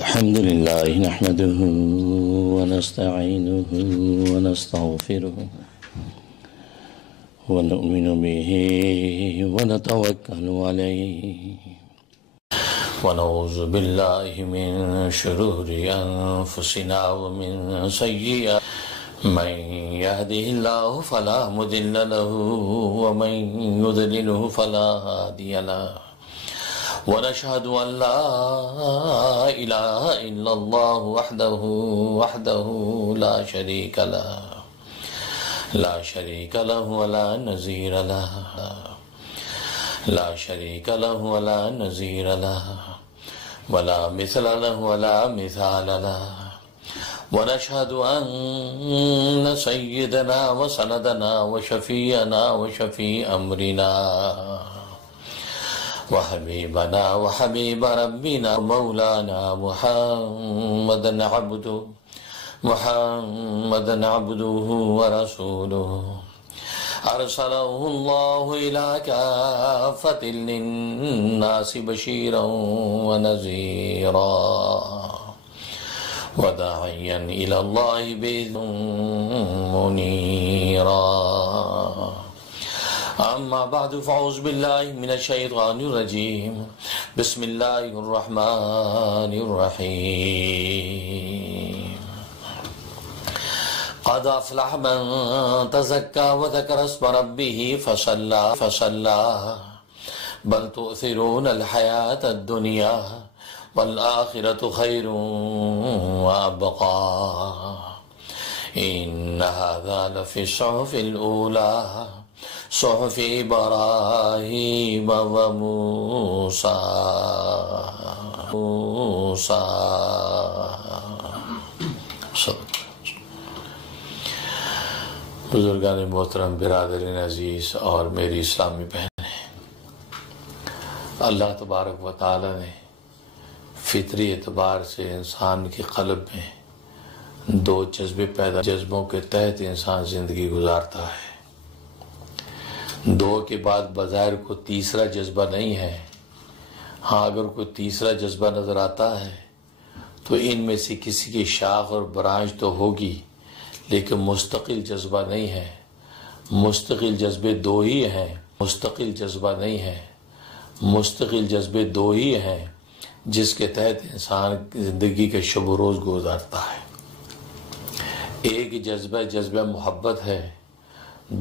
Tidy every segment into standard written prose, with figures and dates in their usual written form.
الحمد لله نحمده ونستعينه ونستغفره ونؤمن به ونتوكل عليه ونعوذ بالله من شرور أنفسنا ومن سيئات من يهده الله فلا مضل له ومن يضلله فلا هادي له ونشهد أن لا إله إلا الله وحده لا شريك له ولا نظير له ولا نظير له ولا مثل له ولا مثال له ونشهد أن سيدنا وسندنا وشفيعنا وشفيع أمرنا وحبيبنا وحبيب ربنا مولانا محمدا عبده ورسوله أرسله الله إلى كافة للناس بشيرا ونذيرا وداعيا إلى الله بإذنه منيرا أما بعد فأعوذ بالله من الشيطان الرجيم بسم الله الرحمن الرحيم قد أفلح من تزكى وذكر اسم ربه فصلى بل تؤثرون الحياة الدنيا والآخرة خير وأبقى إن هذا لفي الصحف الأولى صحف إبراهيم وموسى بزرگان محترم، برادرین عزیز اور میری اسلامی بہنیں، اللہ تبارک و تعالی نے فطری اعتبار سے انسان کے قلب میں دو جذبے جذبوں کے تحت انسان زندگی گزارتا ہے۔ دو کے بعد بظاہر کو تیسرا جذبہ نہیں ہے۔ ہاں، اگر کوئی تیسرا جذبہ نظر آتا ہے تو ان میں سے کسی کی شاخ اور برانچ تو ہوگی، لیکن مستقل جذبہ نہیں ہے۔ مستقل جذبے دو ہی ہیں، مستقل جذبہ نہیں ہے۔ مستقل جذبے دو ہی ہیں جس کے تحت انسان زندگی کے شب و روز گزارتا ہے۔ ایک جذبہ محبت ہے،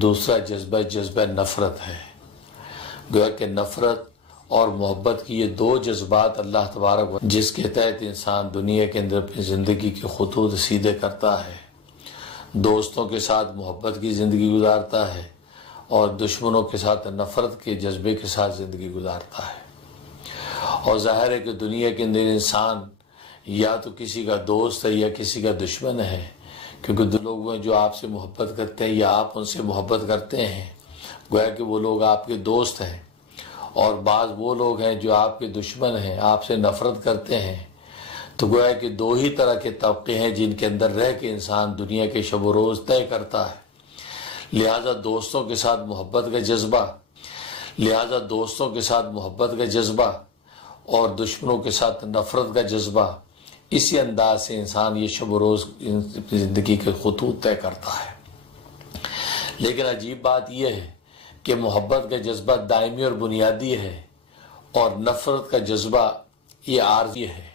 دوسرا جذبہ نفرت ہے۔ گویا کہ نفرت اور محبت کی یہ دو جذبات اللہ تبارک و جس کے تحت انسان دنیا کے اندر اپنی زندگی کے خطوط سیدھے کرتا ہے، دوستوں کے ساتھ محبت کی زندگی گزارتا ہے اور دشمنوں کے ساتھ نفرت کے جذبے کے ساتھ زندگی گزارتا ہے۔ اور ظاہر ہے کہ دنیا کے اندر انسان یا تو کسی کا دوست ہے یا کسی کا دشمن ہے، کیونکہ دو لوگ ہیں جو آپ سے محبت کرتے ہیں یا آپ ان سے محبت کرتے ہیں، گویا کہ وہ لوگ آپ کے دوست ہیں، اور بعض وہ لوگ ہیں جو آپ کے دشمن ہیں، آپ سے نفرت کرتے ہیں۔ تو گویا کہ دو ہی طرح کے طبقے ہیں جن کے اندر رہ کے انسان دنیا کے شب و روز طے کرتا ہے۔ لہذا دوستوں کے ساتھ محبت کا جذبہ اور دشمنوں کے ساتھ نفرت کا جذبہ، اسی انداز سے انسان یہ شب و روز اپنی زندگی کے خطوط طے کرتا ہے۔ لیکن عجیب بات یہ ہے کہ محبت کا جذبہ دائمی اور بنیادی ہے اور نفرت کا جذبہ یہ عارضی ہے۔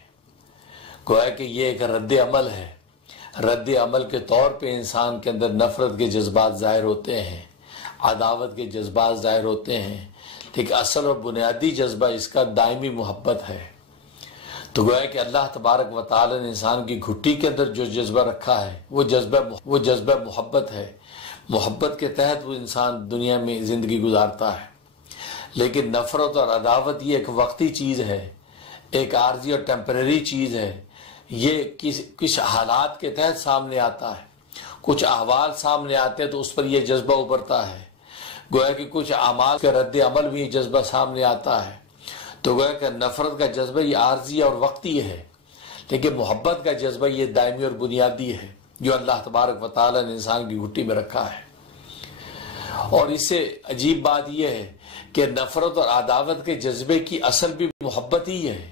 گویا کہ یہ ایک رد عمل کے طور پہ انسان کے اندر نفرت کے جذبات ظاہر ہوتے ہیں، عداوت کے جذبات ظاہر ہوتے ہیں، لیکن اصل اور بنیادی جذبہ اس کا دائمی محبت ہے۔ تو گویا کہ اللہ تبارک و تعالی نے انسان کی گھٹی کے اندر جو جذبہ رکھا ہے وہ جذبہ محبت ہے۔ محبت کے تحت وہ انسان دنیا میں زندگی گزارتا ہے۔ لیکن نفرت اور عداوت یہ ایک وقتی چیز ہے، ایک عارضی اور ٹیمپریری چیز ہے۔ یہ کچھ حالات کے تحت سامنے آتا ہے، کچھ احوال سامنے آتے ہیں تو اس پر یہ جذبہ ابھرتا ہے۔ گویا کہ کچھ اعمال کا رد عمل بھی جذبہ سامنے آتا ہے۔ تو گویا کہ نفرت کا جذبہ یہ عارضی اور وقتی ہے، لیکن محبت کا جذبہ یہ دائمی اور بنیادی ہے جو اللہ تبارک و تعالی نے انسان کی گھٹی میں رکھا ہے۔ اور اس سے عجیب بات یہ ہے کہ نفرت اور عداوت کے جذبے کی اصل بھی محبت ہی ہے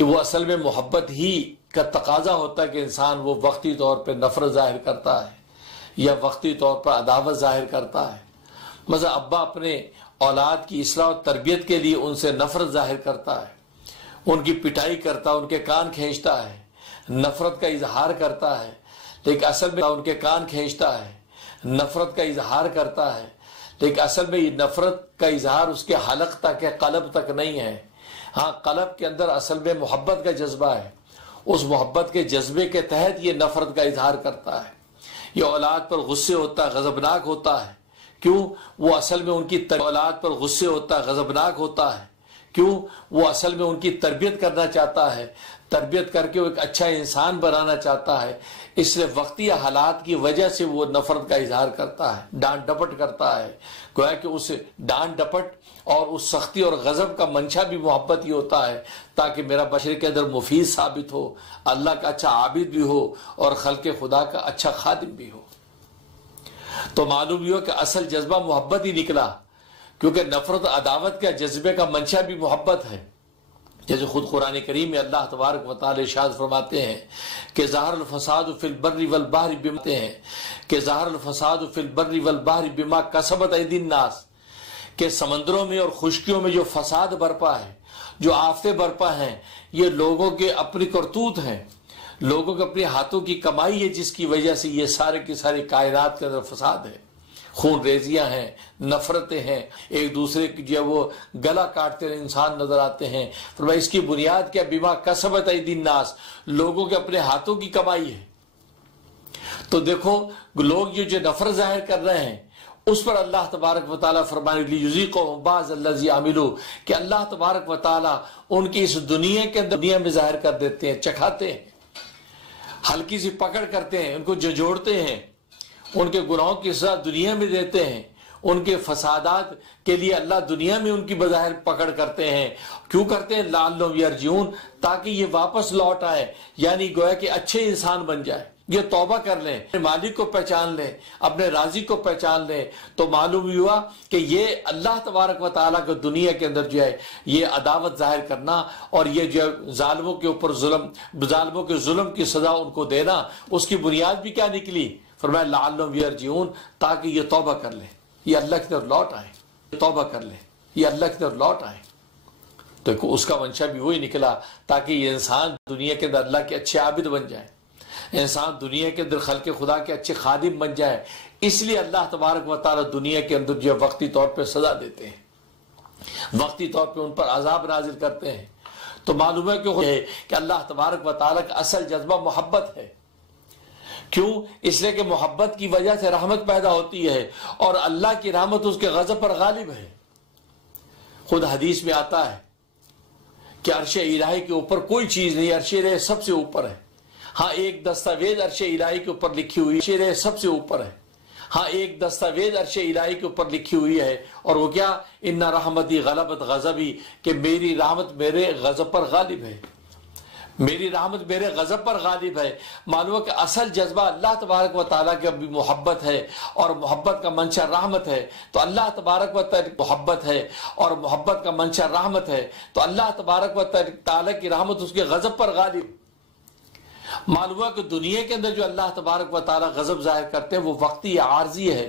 کہ وہ اصل میں محبت ہی کا تقاضا ہوتا ہے کہ انسان وہ وقتی طور پہ نفرت ظاہر کرتا ہے یا وقتی طور پر عداوت ظاہر کرتا ہے. مثلا ابا اپنے اولاد کی اصلاح و تربیت کے لیے ان سے نفرت ظاہر کرتا ہے، ان کی پٹائی کرتا ہے، ان کے کان کھینچتا ہے، نفرت کا اظہار کرتا ہے، لیکن اصل میں ان کے کان کھینچتا ہے، نفرت کا اظہار کرتا ہے، لیکن اصل میں یہ نفرت کا اظہار اس کے حلق تک ہے، قلب تک نہیں ہے. ہاں قلب کے اندر اصل میں محبت کا جذبہ ہے، اس محبت کے جذبے کے تحت یہ نفرت کا اظہار کرتا ہے. یہ اولاد پر غصے ہوتا ہے، غضبناک ہوتا ہے. کیوں؟ وہ اصل میں ان کی اولاد پر غصے ہوتا ہے، غضبناک ہوتا ہے. کیوں؟ وہ اصل میں ان کی تربیت کرنا چاہتا ہے، تربیت کر کے وہ ایک اچھا انسان بنانا چاہتا ہے. اس لیے وقتی حالات کی وجہ سے وہ نفرت کا اظہار کرتا ہے، ڈانٹ ڈپٹ کرتا ہے. گویا کہ اس ڈانٹ ڈپٹ اور اس سختی اور غضب کا منشا بھی محبت ہی ہوتا ہے، تاکہ میرا بشر کے اندر مفید ثابت ہو، اللہ کا اچھا عابد بھی ہو اور خلق خدا کا اچھا خادم بھی ہو. تو معلوم یہ ہو کہ اصل جذبہ محبت ہی نکلا، کیونکہ نفرت عداوت کا جذبے کا منشا بھی محبت ہے. جیسے خود قرآن کریم میں اللہ تبارک و تعالی ارشاد فرماتے ہیں کہ ظہر الفساد فی البر والبحر بما کسبت ایدی الناس، کہ سمندروں میں اور خشکیوں میں جو فساد برپا ہے، جو آفتیں برپا ہیں، یہ لوگوں کے اپنی کرتوت ہیں، لوگوں کے اپنے ہاتھوں کی کمائی ہے، جس کی وجہ سے یہ سارے کی ساری کائنات کے اندر فساد ہے. خون ریزیاں ہیں، نفرتیں ہیں، ایک دوسرے کی جو وہ گلا کاٹتے رہے انسان نظر آتے ہیں. فرمایا اس کی بنیاد کیا؟ بما کسبت ایدی الناس، لوگوں کے اپنے ہاتھوں کی کمائی ہے. تو دیکھو لوگ جو نفرت ظاہر کر رہے ہیں اس پر اللہ تبارک و تعالیٰ فرمانے لیذیقہم بعض الذی عملوا، کہ اللہ تبارک و تعالیٰ ان کی اس دنیا کے اندر دنیا میں ظاہر کر دیتے ہیں، چکھاتے ہیں، ہلکی سی پکڑ کرتے ہیں، ان کو جھنجھوڑتے ہیں، ان کے گناہوں کی سزا دنیا میں دیتے ہیں. ان کے فسادات کے لیے اللہ دنیا میں ان کی بظاہر پکڑ کرتے ہیں. کیوں کرتے ہیں؟ لعلہم یرجعون، تاکہ یہ واپس لوٹ آئے، یعنی گویا کہ اچھے انسان بن جائے، یہ توبہ کر لیں، اپنے مالک کو پہچان لیں، اپنے رازق کو پہچان لیں. تو معلوم ہوا کہ یہ اللہ تبارک و تعالیٰ کو دنیا کے اندر جو ہے یہ عداوت ظاہر کرنا اور یہ جو ظالموں کے اوپر ظالموں کے ظلم کی سزا ان کو دینا، اس کی بنیاد بھی کیا نکلی؟ فرمایا لعلہم یرجعون، تاکہ یہ توبہ کر لیں، یہ اللہ کی طرف لوٹ آئیں، توبہ کر لیں، یہ اللہ کی طرف لوٹ آئیں. تو اس کا منشا بھی وہی نکلا، تاکہ یہ انسان دنیا کے اندر اللہ کے اچھے عابد بن جائے، انسان دنیا کے اندر خلق خدا کے اچھے خادم بن جائے. اس لیے اللہ تبارک و تعالیٰ دنیا کے اندر جو وقتی طور پہ سزا دیتے ہیں، وقتی طور پہ ان پر عذاب نازل کرتے ہیں. تو معلوم ہے کہ اللہ تبارک و تعالیٰ کا اصل جذبہ محبت ہے. کیوں؟ اس لیے کہ محبت کی وجہ سے رحمت پیدا ہوتی ہے، اور اللہ کی رحمت اس کے غضب پر غالب ہے. خود حدیث میں آتا ہے کہ عرش الہی کے اوپر کوئی چیز نہیں، عرش الہی سب سے اوپر ہے. ہاں ایک دستاویز عرش الہی کے اوپر لکھی ہوئی، عرش الہی سب سے اوپر ہے. ہاں ایک دستاویز عرش الہی کے اوپر لکھی ہوئی ہے، اور وہ کیا؟ ان رحمتی غلبت غضبی، کہ میری رحمت میرے غضب پر غالب ہے، میری رحمت میرے غضب پر غالب ہے. معلوم ہے کہ اصل جذبہ اللہ تبارک و تعالیٰ کی بھی محبت ہے، اور محبت کا منشا رحمت ہے. تو اللہ تبارک و تعالیٰ محبت ہے اور محبت کا منشا رحمت ہے، تو اللہ تبارک و تعالیٰ کی رحمت اس کے غضب پر غالب. معلوم ہے کہ دنیا کے اندر جو اللہ تبارک و تعالیٰ غضب ظاہر کرتے ہیں وہ وقتی عارضی ہے،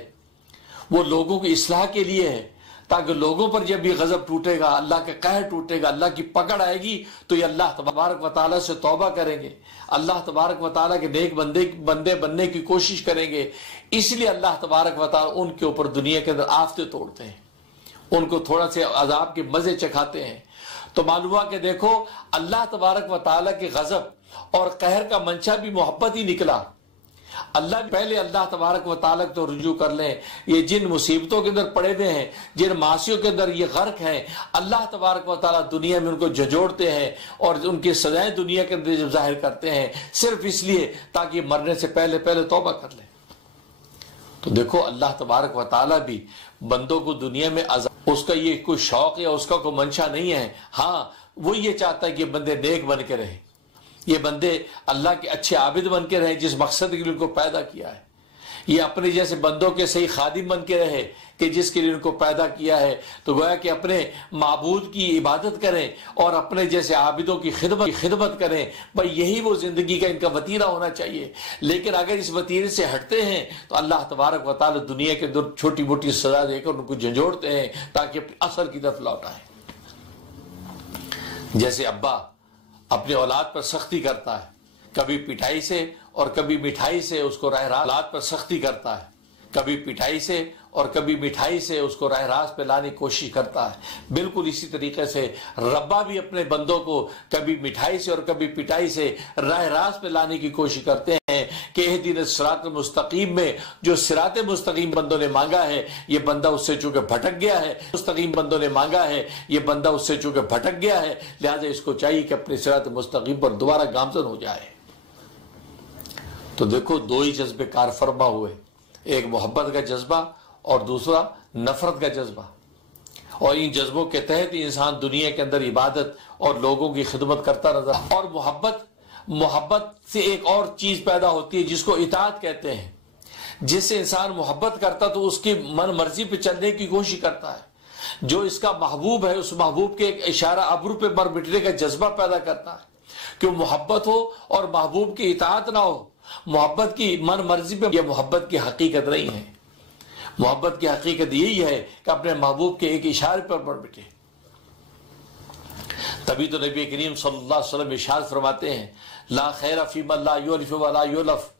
وہ لوگوں کی اصلاح کے لیے ہے، تاکہ لوگوں پر جب بھی غضب ٹوٹے گا، اللہ کا قہر ٹوٹے گا، اللہ کی پکڑ آئے گی، تو یہ اللہ تبارک و تعالیٰ سے توبہ کریں گے، اللہ تبارک و تعالیٰ کے نیک بندے بننے کی کوشش کریں گے. اس لیے اللہ تبارک و تعالیٰ ان کے اوپر دنیا کے اندر آفتے توڑتے ہیں، ان کو تھوڑا سے عذاب کے مزے چکھاتے ہیں. تو معلوم ہوا کہ دیکھو اللہ تبارک و تعالیٰ کے غضب اور قہر کا منشا بھی محبت ہی نکلا. پہلے اللہ تبارک و تعالیٰ تو رجوع کر لیں. یہ جن مصیبتوں کے اندر پڑے ہوئے ہیں، جن معاصیوں کے اندر یہ غرق ہیں، اللہ تبارک و تعالیٰ دنیا میں ان کو جھنجھوڑتے ہیں اور ان کی سزائیں دنیا کے اندر ظاہر کرتے ہیں، صرف اس لیے تاکہ مرنے سے پہلے توبہ کر لیں. تو دیکھو اللہ تبارک و تعالیٰ بھی بندوں کو دنیا میں اس کا یہ کوئی شوق یا اس کا کوئی منشا نہیں ہے. ہاں وہ یہ چاہتا ہے کہ بندے نیک بن کے رہیں، یہ بندے اللہ کے اچھے عابد بن کے رہیں، جس مقصد کے لیے ان کو پیدا کیا ہے. یہ اپنے جیسے بندوں کے صحیح خادم بن کے رہے کہ جس کے لیے ان کو پیدا کیا ہے، تو گویا کہ اپنے معبود کی عبادت کریں اور اپنے جیسے عابدوں کی خدمت کریں. بھائی یہی وہ زندگی کا ان کا وتیرہ ہونا چاہیے. لیکن اگر اس وتیرے سے ہٹتے ہیں تو اللہ تبارک و تعالی دنیا کے اندر چھوٹی موٹی سزا دے کر ان کو جھنجھوڑتے ہیں تاکہ اپنے اصل کی طرف لوٹائیں. جیسے ابا اپنے اولاد پر سختی کرتا ہے، کبھی پٹائی سے اور کبھی مٹھائی سے اس کو راہ راست اولاد پر سختی کرتا ہے، کبھی پٹائی سے اور کبھی مٹھائی سے اس کو راہ راست پہ لانے کی کوشش کرتا ہے. بالکل اسی طریقے سے ربا بھی اپنے بندوں کو کبھی مٹھائی سے اور کبھی پٹائی سے راہ راست پہ لانے کی کوشش کرتے ہیں کہ اہدنا الصراط المستقیم میں جو صراط مستقیم بندوں نے مانگا ہے یہ بندہ اس سے چونکہ بھٹک گیا ہے، مستقیم بندوں نے مانگا ہے یہ بندہ اس سے چونکہ بھٹک گیا ہے، لہذا اس کو چاہیے کہ اپنے صراط مستقیم پر دوبارہ گامزن ہو جائے. تو دیکھو دو ہی جذبے کار فرما ہوئے، ایک محبت کا جذبہ اور دوسرا نفرت کا جذبہ. اور ان جذبوں کے تحت انسان دنیا کے اندر عبادت اور لوگوں کی خدمت کرتا نظر. اور محبت سے ایک اور چیز پیدا ہوتی ہے جس کو اطاعت کہتے ہیں. جس سے انسان محبت کرتا تو اس کی من مرضی پہ چلنے کی کوشش کرتا ہے. جو اس کا محبوب ہے اس محبوب کے ایک اشارہ ابرو پہ مر مٹنے کا جذبہ پیدا کرتا ہے. کہ محبت ہو اور محبوب کی اطاعت نہ ہو، محبت کی من مرضی پہ، یہ محبت کی حقیقت نہیں ہے. محبت کی حقیقت یہی ہے کہ اپنے محبوب کے ایک اشارے پر مر مٹے. تبھی تو نبی کریم صلی اللہ علیہ وسلم ارشاد فرماتے ہیں لا خیر فی من لا یولف ولا یولف،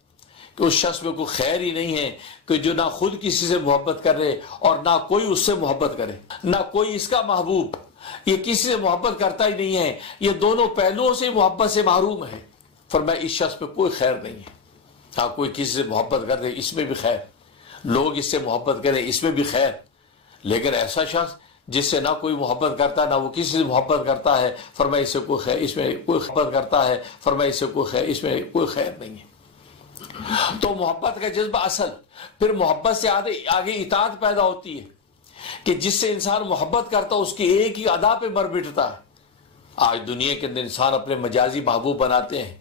کہ اس شخص میں کوئی خیر ہی نہیں ہے کہ جو نہ خود کسی سے محبت کرے اور نہ کوئی اس سے محبت کرے. نہ کوئی اس کا محبوب یہ کسی سے محبت کرتا ہی نہیں ہے، یہ دونوں پہلوؤں سے محبت سے محروم ہے. فرمایا اس شخص پہ کوئی خیر نہیں ہے. ہاں کوئی کسی سے محبت کر دے اس میں بھی خیر، لوگ اس سے محبت کریں اس میں بھی خیر، لیکن ایسا شخص جس سے نہ کوئی محبت کرتا نہ وہ کسی سے محبت کرتا ہے، فرمایا اس سے کوئی خیر، اس میں کوئی محبت کرتا ہے، فرمایا اس سے کوئی خیر، اس میں کوئی خیر نہیں ہے. تو محبت کا جذبہ اصل، پھر محبت سے آگے اطاعت پیدا ہوتی ہے کہ جس سے انسان محبت کرتا اس کی ایک ہی ادا پہ مر مٹتا ہے. آج دنیا کے اندر انسان اپنے مجازی محبوب بناتے ہیں.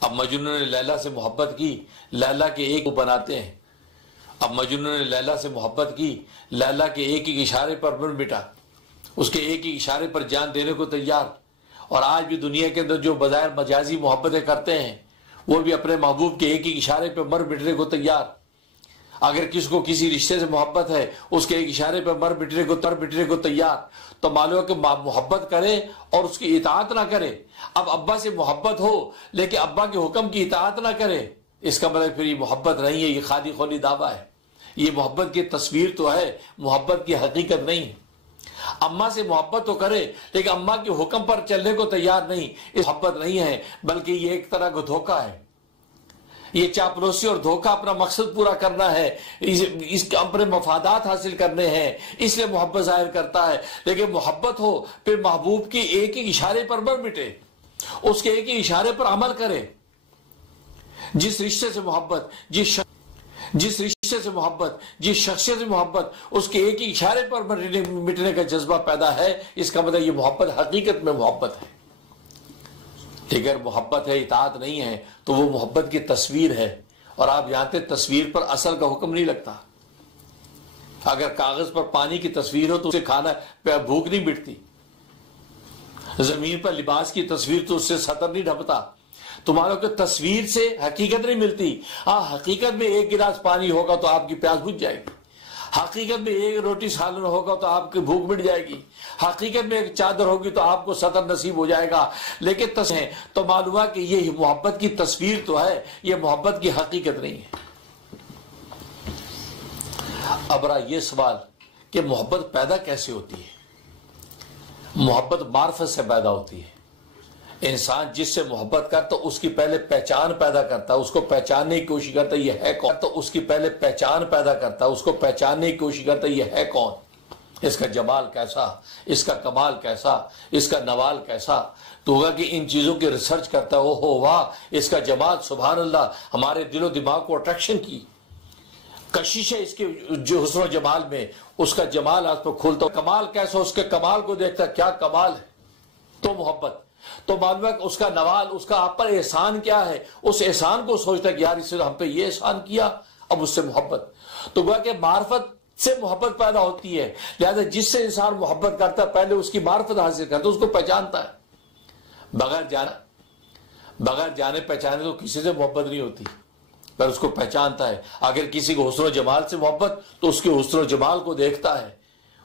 اب مجنون نے لیلا سے محبت کی، لیلا کے ایک کو بناتے ہیں. اب مجنون نے لیلا سے محبت کی، لیلا کے ایک ہی اشارے پر مر مٹا، اس کے ایک ہی اشارے پر جان دینے کو تیار. اور آج بھی دنیا کے اندر جو بظاہر مجازی محبتیں کرتے ہیں وہ بھی اپنے محبوب کے ایک ہی اشارے پہ مر مٹنے کو تیار. اگر کس کو کسی رشتے سے محبت ہے اس کے ایک اشارے پہ مر مٹنے کو تیار. تو معلوم ہے کہ محبت کرے اور اس کی اطاعت نہ کرے. اب ابا سے محبت ہو لیکن ابا کے حکم کی اطاعت نہ کرے، اس کا مطلب پھر یہ محبت نہیں ہے، یہ خالی خولی دعویٰ ہے. یہ محبت کی تصویر تو ہے، محبت کی حقیقت نہیں ہے. اماں سے محبت تو کرے لیکن اماں کے حکم پر چلنے کو تیار نہیں، اس محبت نہیں ہے، بلکہ یہ ایک طرح کا دھوکہ ہے. یہ چاپلوسی اور دھوکہ اپنا مقصد پورا کرنا ہے، اس کے اپنے مفادات حاصل کرنے ہیں، اس لیے محبت ظاہر کرتا ہے. لیکن محبت ہو پھر محبوب کے ایک ہی اشارے پر مر مٹے، اس کے ایک ہی اشارے پر عمل کرے. جس رشتے سے محبت، جس رشتے سے محبت، جس شخصیت سے محبت، اس کے ایک ہی اشارے پر مٹنے کا جذبہ پیدا ہے، اس کا مطلب یہ محبت حقیقت میں محبت ہے. اگر محبت ہے اطاعت نہیں ہے تو وہ محبت کی تصویر ہے. اور آپ جانتے تصویر پر اصل کا حکم نہیں لگتا. اگر کاغذ پر پانی کی تصویر ہو تو اسے کھانا بھوک نہیں مٹتی. زمین پر لباس کی تصویر تو اس سے سطر نہیں ڈھپتا. تمہاروں کو تصویر سے حقیقت نہیں ملتی. ہاں حقیقت میں ایک گلاس پانی ہوگا تو آپ کی پیاس بجھ جائے گی. حقیقت میں ایک روٹی سالن ہوگا تو آپ کی بھوک مٹ جائے گی. حقیقت میں ایک چادر ہوگی تو آپ کو سطر نصیب ہو جائے گا. لیکن تو معلوم ہے کہ یہ محبت کی تصویر تو ہے، یہ محبت کی حقیقت نہیں ہے. اب رہا یہ سوال کہ محبت پیدا کیسے ہوتی ہے؟ محبت معرفت سے پیدا ہوتی ہے. انسان جس سے محبت کرتا اس کی پہلے پہچان پیدا کرتا ہے، اس کو پہچاننے کی کوشش کرتا ہے یہ ہے کون. تو اس کی پہلے پہچان پیدا کرتا ہے، اس کو پہچاننے کی کوشش کرتا ہے یہ ہے کون، اس کا جمال کیسا، اس کا کمال کیسا، اس کا نوال کیسا. تو ہوگا کہ ان چیزوں کی ریسرچ کرتا ہے. اوہ واہ اس کا جمال، سبحان اللہ، ہمارے دل و دماغ کو اٹریکشن کی کشش ہے اس کے جو حسن و جمال میں. اس کا جمال آج پر کھولتا ہوں، کمال کیسا، اس کے کمال کو دیکھتا کیا کمال ہے. تو محبت تو معلوم ہے کہ اس کا نوال، اس کا آپ پر احسان کیا ہے، اس احسان کو سوچتا ہے کہ یار اس نے ہم پہ یہ احسان کیا، اب اس سے محبت. تو گویا کہ معرفت سے محبت پیدا ہوتی ہے. لہذا جس سے انسان محبت کرتا ہے پہلے اس کی معرفت حاصل کرتا ہے, اس کو پہچانتا ہے. بغیر جانے پہچانے تو کسی سے محبت نہیں ہوتی, پر اس کو پہچانتا ہے. اگر کسی کو حسن و جمال سے محبت تو اس کے حسن و جمال کو دیکھتا ہے,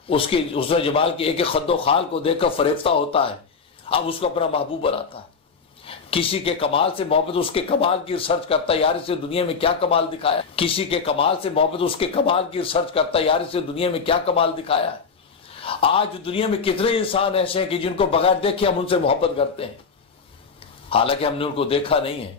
اس کے حسن و جمال کے ایک ایک خد و خال کو دیکھ کر فریفتہ ہوتا ہے, اب اس کو اپنا محبوب بناتا ہے. کسی کے کمال سے محبت اس کے کمال کی ریسرچ کرتا ہے, یار اسے دنیا میں کیا کمال دکھایا. کسی کے کمال سے محبت اس کے کمال کی ریسرچ کرتا ہے, یار اسے دنیا میں کیا کمال دکھایا ہے. آج دنیا میں کتنے انسان ایسے ہیں کہ جن کو بغیر دیکھے ہم ان سے محبت کرتے ہیں, حالانکہ ہم نے ان کو دیکھا نہیں ہے,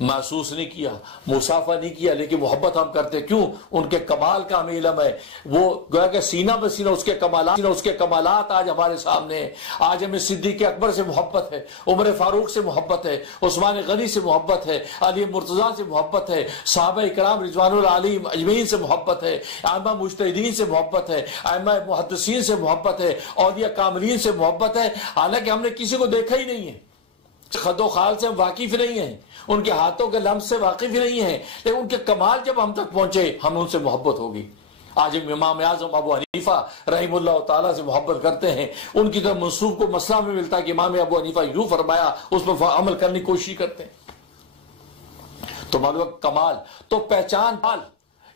محسوس نہیں کیا, مصافحہ نہیں کیا, لیکن محبت ہم کرتے. کیوں؟ ان کے کمال کا ہمیں علم ہے. وہ گویا کہ سینہ بسینہ اس کے کمالات آج ہمارے سامنے ہیں. آج ہمیں صدیق اکبر سے محبت ہے, عمر فاروق سے محبت ہے, عثمان غنی سے محبت ہے, علی مرتضیٰ سے محبت ہے, صحابہ کرام رضوان اللہ علیہم اجمعین سے محبت ہے, ائمہ مجتہدین سے محبت ہے, ائمہ محدثین سے محبت ہے, اولیاء کاملین سے محبت ہے, حالانکہ ہم نے کسی کو دیکھا ہی نہیں ہے. خد و خال سے ہم واقف نہیں ہیں, ان کے ہاتھوں کے لمس سے واقف نہیں ہیں, لیکن ان کے کمال جب ہم تک پہنچے ہم ان سے محبت ہوگی. آج ہم امام اعظم ابو حنیفہ رحمہ اللہ تعالیٰ سے محبت کرتے ہیں, ان کی طرف منسوب کو مسئلہ میں ملتا ہے کہ امام ابو حنیفہ یوں فرمایا, اس پر عمل کرنے کی کوشش کرتے ہیں. تو معلوم کمال تو پہچان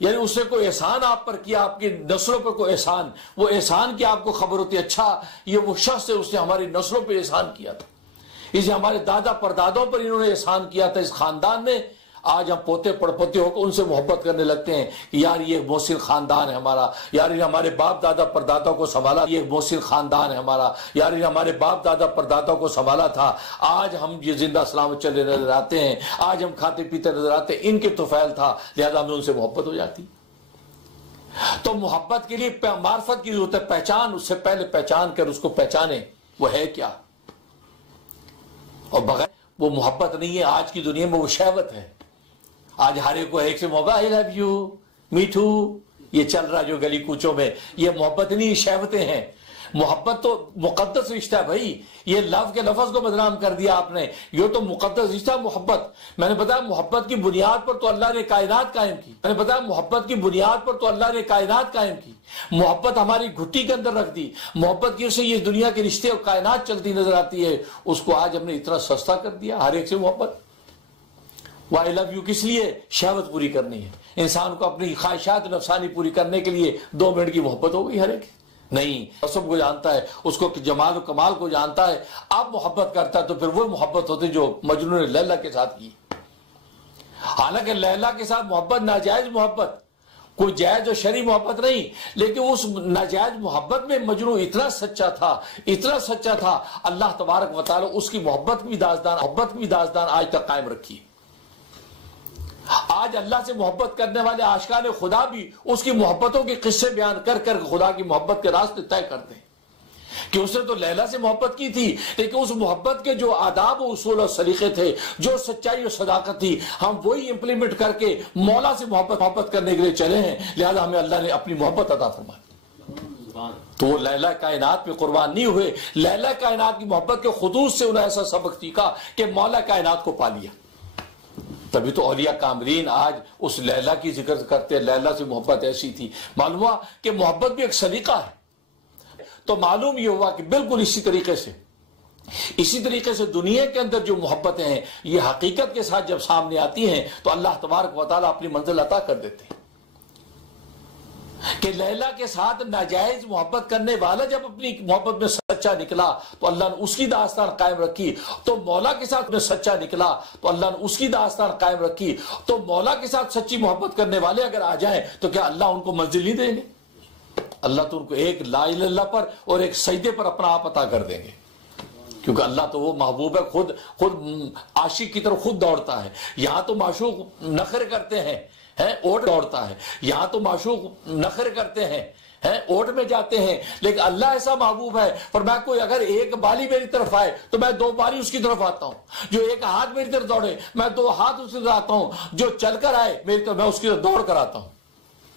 یعنی اس نے کوئی احسان آپ پر کیا, آپ کی نسلوں پر کوئی احسان, وہ احسان کی آپ کو خبر ہوتی ہے, اچھا یہ وہ شخص ہے اس نے ہماری نسلوں پہ احسان کیا تھا, اسے ہمارے دادا پردادوں پر انہوں نے احسان کیا تھا اس خاندان نے. آج ہم پوتے پڑپوتے ہو کر ان سے محبت کرنے لگتے ہیں کہ یار یہ محسن خاندان ہے ہمارا, یار یہ ہمارے باپ دادا پردادا کو سنبھالا, یہ محسن خاندان ہے ہمارا, یار یہ ہمارے باپ دادا پردادا کو سنبھالا تھا. آج ہم یہ زندہ سلامت چلے نظر آتے ہیں, آج ہم کھاتے پیتے نظر آتے ہیں, ان کے طفیل تھا, لہذا ہمیں ان سے محبت ہو جاتی. تو محبت کے لیے معرفت کی ضرورت ہے, پہچان. اس سے پہلے پہچان کر اس کو پہچانے وہ ہے کیا, اور بغیر وہ محبت نہیں ہے. آج کی دنیا میں وہ شہوت ہے. آج ہر ایک کو ایک سے موقع آئی لو یو میٹھو یہ چل رہا جو گلی کوچوں میں, یہ محبت نہیں, شہوتیں ہیں. محبت تو مقدس رشتہ ہے بھائی, یہ لو کے لفظ کو بدنام کر دیا آپ نے. یہ تو مقدس رشتہ محبت. میں نے بتایا محبت کی بنیاد پر تو اللہ نے کائنات قائم کی. میں نے بتایا محبت کی بنیاد پر تو اللہ نے کائنات قائم کی. محبت ہماری گھٹی کے اندر رکھ دی. محبت کی وجہ سے یہ دنیا کے رشتے اور کائنات چلتی نظر آتی ہے. اس کو آج ہم نے اتنا سستا کر دیا, ہر ایک سے محبت. وہ آئی لو یو کس لیے؟ شہوت پوری کرنی ہے. انسان کو اپنی خواہشات نفسانی پوری کرنے کے لیے 2 منٹ کی محبت ہو گئی ہر ایک. نہیں, سب کو جانتا ہے, اس کو جمال و کمال کو جانتا ہے. آپ محبت کرتا ہے تو پھر وہ محبت ہوتی جو مجنون نے لیلا کے ساتھ کی. حالانکہ لیلا کے ساتھ محبت ناجائز محبت, کوئی جائز و شرعی محبت نہیں, لیکن اس ناجائز محبت میں مجنون اتنا سچا تھا, اللہ تبارک و تعالی اس کی محبت کی داستان آج تک قائم رکھی. آج اللہ سے محبت کرنے والے عاشقان خدا بھی اس کی محبتوں کے قصے بیان کر کر خدا کی محبت کے راستے طے کرتے ہیں کہ اس نے تو لیلا سے محبت کی تھی, لیکن اس محبت کے جو آداب و اصول اور سلیقے تھے, جو سچائی اور صداقت تھی, ہم وہی امپلیمنٹ کر کے مولا سے محبت کرنے کے لیے چلے ہیں. لہذا ہمیں اللہ نے اپنی محبت عطا فرمائی. تو وہ لیلا کائنات پہ قربان نہیں ہوئے, لیلا کائنات کی محبت کے خطوط سے انہیں ایسا سبق سیکھا کہ مولا کائنات کو پا لیا. تبھی تو اولیاء کاملین آج اس لیلا کی ذکر کرتے ہیں, لیلا سے محبت ایسی تھی. معلوم ہوا کہ محبت بھی ایک سلیقہ ہے. تو معلوم یہ ہوا کہ بالکل اسی طریقے سے دنیا کے اندر جو محبتیں ہیں یہ حقیقت کے ساتھ جب سامنے آتی ہیں تو اللہ تبارک و تعالیٰ اپنی منزل عطا کر دیتے ہیں. کہ لیلا کے ساتھ ناجائز محبت کرنے والا جب اپنی محبت میں سچا نکلا تو اللہ نے اس کی داستان قائم رکھی. تو مولا کے ساتھ میں سچا نکلا تو اللہ نے اس کی داستان قائم رکھی. تو مولا کے ساتھ سچی محبت کرنے والے اگر آ جائیں تو کیا اللہ ان کو منزل نہیں دیں گے؟ اللہ تو ان کو ایک لا الہ الا اللہ پر اور ایک سجدے پر اپنا آپ عطا کر دیں گے. کیونکہ اللہ تو وہ محبوب ہے, خود عاشق کی طرف خود دوڑتا ہے. یہاں تو معشوق نخرے کرتے ہیں, اوٹ دوڑتا ہے. یہاں تو معشوق نخرے کرتے ہیں, اوٹ میں جاتے ہیں. لیکن اللہ ایسا محبوب ہے, فرمایا کوئی اگر ایک بالی میری طرف آئے تو میں 2 بالی اس کی طرف آتا ہوں. جو ایک ہاتھ میری طرف دوڑے میں 2 ہاتھ اس کی طرف آتا ہوں. جو چل کر آئے میری طرف میں اس کی طرف دوڑ کر آتا ہوں.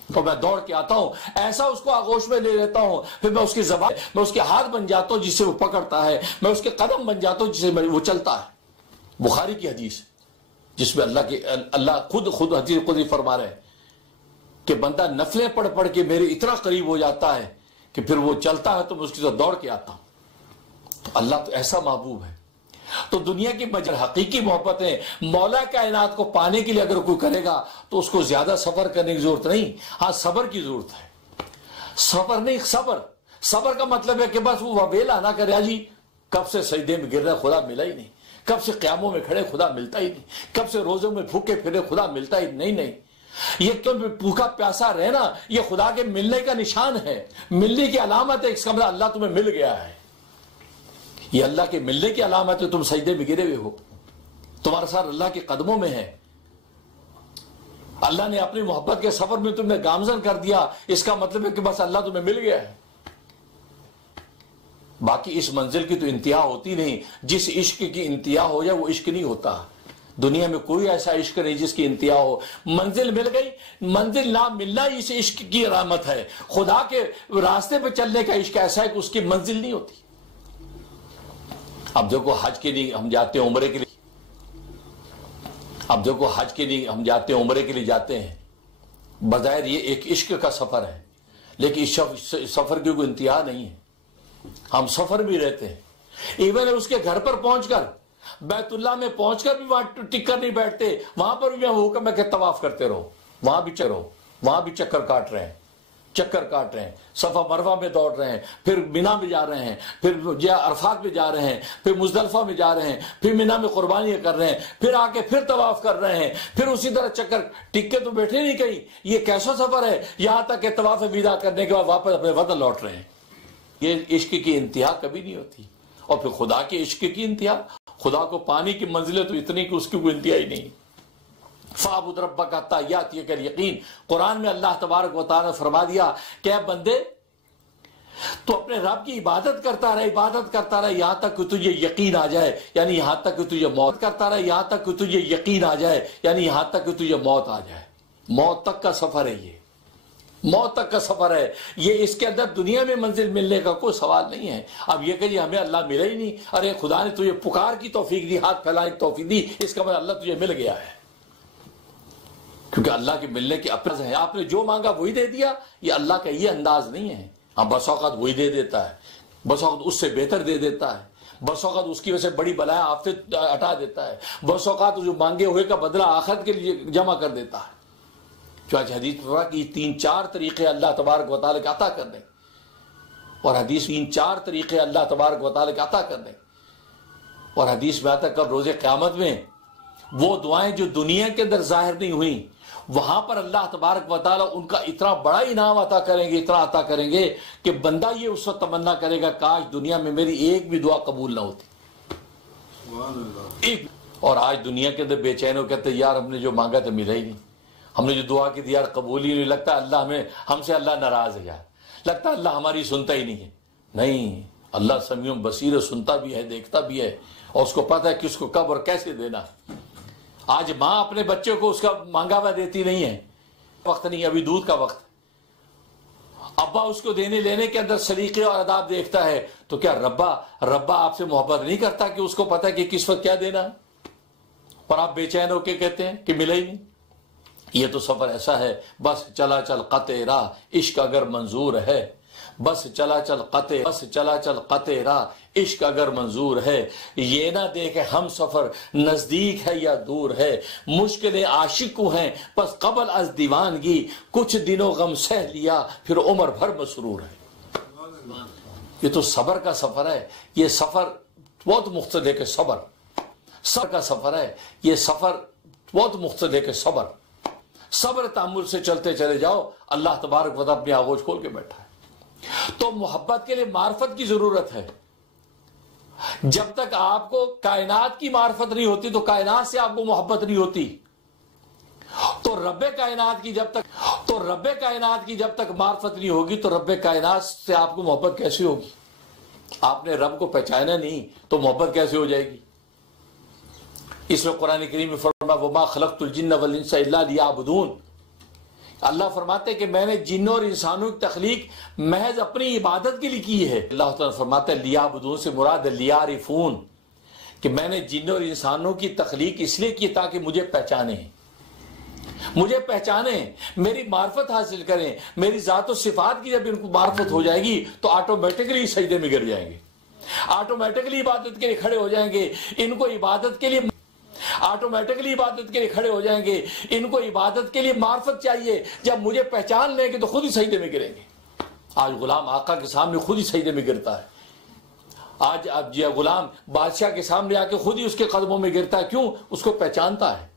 تو میں دوڑ کے آتا ہوں, ایسا اس کو آغوش میں لے لیتا ہوں, پھر میں اس کی زبان, میں اس کے ہاتھ بن جاتا ہوں جس سے وہ پکڑتا ہے, میں اس کے قدم بن جاتا ہوں جس سے وہ چلتا ہے. بخاری کی حدیث جس میں اللہ خود حدیث قدسی فرما رہے ہیں کہ بندہ نفلیں پڑھ پڑھ کے میرے اتنا قریب ہو جاتا ہے کہ پھر وہ چلتا ہے تو میں اس کی طرف دوڑ کے آتا ہوں۔ تو اللہ تو ایسا محبوب ہے۔ تو دنیا کی مجر حقیقی محبتیں مولا کائنات کو پانے کے لیے اگر کوئی کرے گا تو اس کو زیادہ سفر کرنے کی ضرورت نہیں، ہاں صبر کی ضرورت ہے۔ صبر نہیں، صبر کا مطلب ہے کہ بس وہ ویلا نہ کرے، جی کب سے سجدے میں گر رہے خدا ملا ہی نہیں، کب سے قیاموں میں کھڑے خدا ملتا ہی نہیں، کب سے روزوں میں بھوکے پھرے خدا ملتا ہی نہیں۔ یہ کیوں بھوکا پیاسا رہنا یہ خدا کے ملنے کا نشان ہے، ملنے کی علامت ہے۔ اس کا مطلب اللہ تمہیں مل گیا ہے، یہ اللہ کے ملنے کی علامت ہے۔ تم سجدے میں گرے ہوئے ہو، تمہارا سر اللہ کے قدموں میں ہے، اللہ نے اپنی محبت کے سفر میں تمہیں گامزن کر دیا، اس کا مطلب ہے کہ بس اللہ تمہیں مل گیا ہے۔ باقی اس منزل کی تو انتہا ہوتی نہیں، جس عشق کی انتہا ہو جائے وہ عشق نہیں ہوتا۔ دنیا میں کوئی ایسا عشق نہیں جس کی انتہا ہو۔ منزل مل گئی، منزل نہ ملنا اس عشق کی علامت ہے۔ خدا کے راستے پہ چلنے کا عشق ایسا ہے کہ اس کی منزل نہیں ہوتی۔ اب دیکھو حج کے لیے ہم جاتے ہیں، عمرے کے لیے، اب دیکھو حج کے لیے ہم جاتے ہیں، عمرے کے لیے جاتے ہیں، بظاہر یہ ایک عشق کا سفر ہے، لیکن اس سفر کی کوئی انتہا نہیں ہے۔ ہم سفر بھی رہتے ہیں، ایون اس کے گھر پر پہنچ کر، بیت اللہ میں پہنچ کر بھی وہاں ٹک کر نہیں بیٹھتے، وہاں پر بھی حکم ہے کہ طواف کرتے رہو، وہاں بھی چکر کاٹ رہے ہیں، صفا مروہ میں دوڑ رہے ہیں، پھر مینا میں جا رہے ہیں، پھر عرفات میں جا رہے ہیں، پھر مزدلفہ میں جا رہے ہیں، پھر مینا میں قربانیاں کر رہے ہیں، پھر آ کے پھر طواف کر رہے ہیں، پھر اسی طرح چکر ٹک کے تو بیٹھے نہیں کہیں۔ یہ کیسا سفر ہے؟ یہاں تک کہ طواف ویدا کرنے کے بعد واپس اپنے وطن لوٹ رہے ہیں۔ یہ عشق کی انتہا کبھی نہیں ہوتی۔ اور پھر خدا کے عشق کی انتہا، خدا کو پانی کی منزلیں تو اتنی کہ اس کی کوئی انتہا ہی نہیں۔ فَاعْبُدْ رَبَّكَ حَتَّىٰ يَأْتِيَكَ الْيَقِينُ، قرآن میں اللہ تبارک و تعالیٰ نے فرما دیا کہ اے بندے تو اپنے رب کی عبادت کرتا رہے یہاں تک کہ تجھے یقین آ جائے، یعنی یہاں تک کہ تجھے موت کرتا رہے، یہاں تک کہ تجھے یقین آ جائے، یعنی یہاں تک کہ تجھے موت آ جائے۔ موت تک کا سفر ہے، یہ موت تک کا سفر ہے یہ۔ اس کے اندر دنیا میں منزل ملنے کا کوئی سوال نہیں ہے۔ اب یہ کہ جی ہمیں اللہ ملا ہی نہیں، ارے خدا نے تجھے پکار کی توفیق دی، ہاتھ پھیلانے کی توفیق دی، اس کا مطلب اللہ تجھے مل گیا ہے، کیونکہ اللہ کے ملنے کے اپنے ہیں۔ آپ نے جو مانگا وہی دے دیا، یہ اللہ کا یہ انداز نہیں ہے۔ ہاں بس اوقات وہی دے دیتا ہے، بس اوقات اس سے بہتر دے دیتا ہے، بس اوقات اس کی وجہ سے بڑی بلائیں آپ سے ہٹا دیتا ہے، بس اوقات جو مانگے ہوئے کا بدلہ آخرت کے لیے جمع کر دیتا ہے۔ چنانچہ حدیث میں کہ 3-4 طریقے اللہ تبارک و تعالیٰ کے عطا کرنے، اور حدیث 3-4 طریقے اللہ تبارک و تعالیٰ کے عطا کرنے، اور حدیث میں آتا ہے کب روز قیامت میں وہ دعائیں جو دنیا کے اندر ظاہر نہیں ہوئیں، وہاں پر اللہ تبارک و تعالیٰ ان کا اتنا بڑا انعام عطا کریں گے، اتنا عطا کریں گے کہ بندہ یہ اس وقت تمنا کرے گا کاش دنیا میں میری ایک بھی دعا قبول نہ ہوتی، ایک۔ اور آج دنیا کے اندر بے چین ہو کہتے یار ہم نے جو مانگا تو ملا ہی نہیں، ہم نے جو دعا کی تھی یار قبول ہی نہیں، لگتا اللہ ہم سے اللہ ناراض ہے، یار لگتا اللہ ہماری سنتا ہی نہیں ہے۔ نہیں، اللہ سمیع بصیر، سنتا بھی ہے، دیکھتا بھی ہے، اور اس کو پتہ ہے کس کو کب اور کیسے دینا۔ آج ماں اپنے بچے کو اس کا مانگا ہوا دیتی نہیں ہے، وقت نہیں، ابھی دودھ کا وقت۔ ابا اس کو دینے لینے کے اندر سلیقے اور آداب دیکھتا ہے، تو کیا ربا آپ سے محبت نہیں کرتا کہ اس کو پتہ ہے کہ کس وقت کیا دینا، اور آپ بے چین ہو کے کہتے ہیں کہ ملا ہی نہیں۔ یہ تو سفر ایسا ہے، بس چلا چل قطع راہ عشق اگر منظور ہے، بس چلا چل قطع راہ عشق اگر منظور ہے، یہ نہ دیکھے ہم سفر نزدیک ہے یا دور ہے، مشکلیں عاشق کو ہیں پس قبل از دیوانگی، کچھ دنوں غم سہ لیا پھر عمر بھر مسرور ہے۔ یہ تو صبر کا سفر ہے، یہ سفر بہت مختصر ہے کہ صبر کا سفر ہے، یہ سفر بہت مختصر ہے کہ صبر تحمل سے چلتے چلے جاؤ، اللہ تبارک و تعالیٰ اپنی آغوش کھول کے بیٹھا ہے۔ تو محبت کے لیے معرفت کی ضرورت ہے۔ جب تک آپ کو کائنات کی معرفت نہیں ہوتی تو کائنات سے آپ کو محبت نہیں ہوتی۔ تو رب کائنات کی جب تک معرفت نہیں ہوگی تو رب کائنات سے آپ کو محبت کیسے ہوگی؟ آپ نے رب کو پہچانا نہیں تو محبت کیسے ہو جائے گی؟ اس میں قرآن کریم میں فرمایا وَمَا خَلَقْتُ الْجِنَّ وَالْإِنسَ إِلَّا لِيَعْبُدُونَ، اللہ فرماتے ہیں کہ میں نے جنوں اور انسانوں کی تخلیق محض اپنی عبادت کے لیے کی ہے۔ اللہ تعالیٰ فرماتا ہے لیعبدون سے مراد ہے لیعرفون، کہ میں نے جنوں اور انسانوں کی تخلیق اس لیے کی تاکہ مجھے پہچانے۔ مجھے پہچانیں، میری معرفت حاصل کریں، میری ذات و صفات کی جب ان کو معرفت ہو جائے گی تو آٹومیٹکلی سجدے میں گر جائیں گے، آٹومیٹکلی عبادت کے لیے کھڑے ہو جائیں گے۔ ان کو عبادت کے لیے آٹومیٹکلی عبادت کے لیے کھڑے ہو جائیں گے۔ ان کو عبادت کے لیے معرفت چاہیے، جب مجھے پہچان لیں گے تو خود ہی سجدے میں گریں گے۔ آج غلام آقا کے سامنے خود ہی سجدے میں گرتا ہے، آج اب یہ غلام بادشاہ کے سامنے آ کے خود ہی اس کے قدموں میں گرتا ہے۔ کیوں؟ اس کو پہچانتا ہے،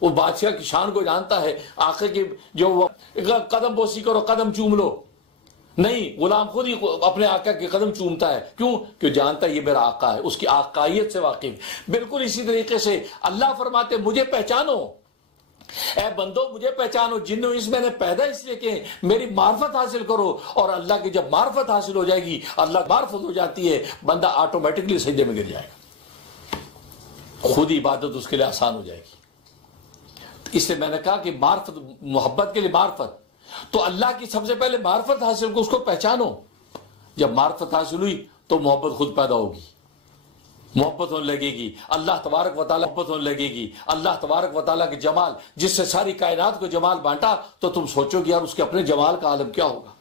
وہ بادشاہ کی شان کو جانتا ہے۔ آقا کی جو قدم بوسی کرو، قدم چوم لو، نہیں، غلام خود ہی اپنے آقا کے قدم چومتا ہے۔ کیوں؟ کہ جانتا ہے یہ میرا آقا ہے، اس کی آقائیت سے واقف۔ بالکل اسی طریقے سے اللہ فرماتے مجھے پہچانو، اے بندو مجھے پہچانو، جنوں اس میں نے پیدا اس لیے کہ میری معرفت حاصل کرو۔ اور اللہ کی جب معرفت حاصل ہو جائے گی، اللہ معرفت ہو جاتی ہے، بندہ آٹومیٹکلی سجدے میں گر جائے گا، خود ہی عبادت اس کے لیے آسان ہو جائے گی۔ اس لیے میں نے کہا کہ معرفت، محبت کے لیے معرفت، تو اللہ کی سب سے پہلے معرفت حاصل کو، اس کو پہچانو۔ جب معرفت حاصل ہوئی تو محبت خود پیدا ہوگی، محبت ہونے لگے گی، اللہ تبارک و تعالیٰ محبت ہونے لگے گی، اللہ تبارک و تعالیٰ کے جمال، جس سے ساری کائنات کو جمال بانٹا، تو تم سوچو کہ یار اس کے اپنے جمال کا عالم کیا ہوگا۔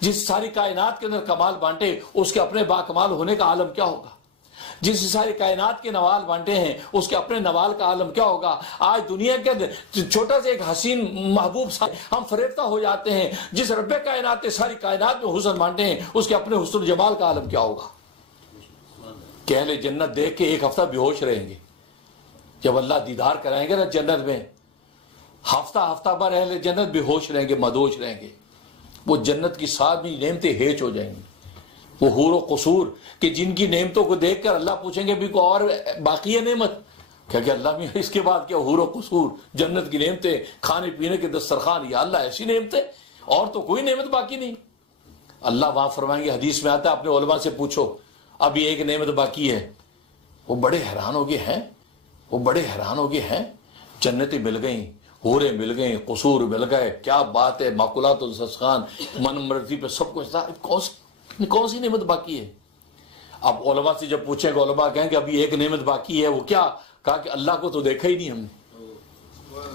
جس ساری کائنات کے اندر کمال بانٹے، اس کے اپنے باکمال ہونے کا عالم کیا ہوگا۔ جس ساری کائنات کے نوال بانٹے ہیں، اس کے اپنے نوال کا عالم کیا ہوگا۔ آج دنیا کے اندر چھوٹا سا ایک حسین محبوب ہم فریفتہ ہو جاتے ہیں، جس رب کائنات نے ساری کائنات میں حسن بانٹے ہیں، اس کے اپنے حسن و جمال کا عالم کیا ہوگا۔ کہ اہل جنت دیکھ کے ایک ہفتہ بے ہوش رہیں گے، جب اللہ دیدار کرائیں گے نا جنت میں، ہفتہ بھر اہل جنت بے ہوش رہیں گے، مدہوش رہیں گے۔ وہ جنت کی ساری نعمتیں ہیچ ہو جائیں گی، وہ حور و قصور کہ جن کی نعمتوں کو دیکھ کر اللہ پوچھیں گے بھی کوئی اور باقی ہے نعمت؟ کہ اللہ میں اس کے بعد کیا حور و قصور، جنت کی نعمتیں، کھانے پینے کے دسترخوان، یا اللہ ایسی نعمتیں، اور تو کوئی نعمت باقی نہیں۔ اللہ وہاں فرمائیں گے، حدیث میں آتا ہے، اپنے علماء سے پوچھو ابھی ایک نعمت باقی ہے۔ وہ بڑے حیران ہو گئے ہیں، وہ بڑے حیران ہو گئے ہیں، جنتیں مل گئیں، حوریں مل گئیں، قصور مل گئے، کیا بات ہے، ماکولات الدسترخوان، من مرضی پہ سب کچھ تھا، کون سی نعمت باقی ہے؟ اب علماء سے جب پوچھیں گے، علماء کہیں گے ابھی ایک نعمت باقی ہے، وہ کیا؟ کہا کہ اللہ کو تو دیکھا ہی نہیں ہم نے،